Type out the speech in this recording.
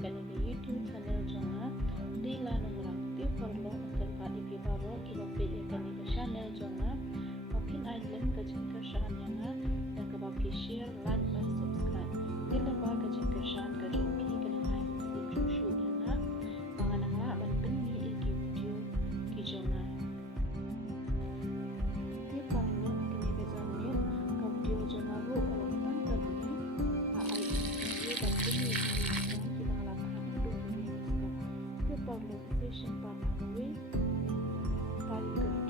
kani ke YouTube channel jonga di lanung rakti perlo akan padi pibaro kilope kani ke channel jonga makin island ke jengkersaan yang dan ke bagi share like dan subscribe kita ba ke jengkersaan ke jomki kena hai muslim shushu yang pangananga ban benni iki video ki jonga di parlo kini ke zanne ke video jonga ro kalau tangkap ni ai ini dan benni Parlo session part 1 pari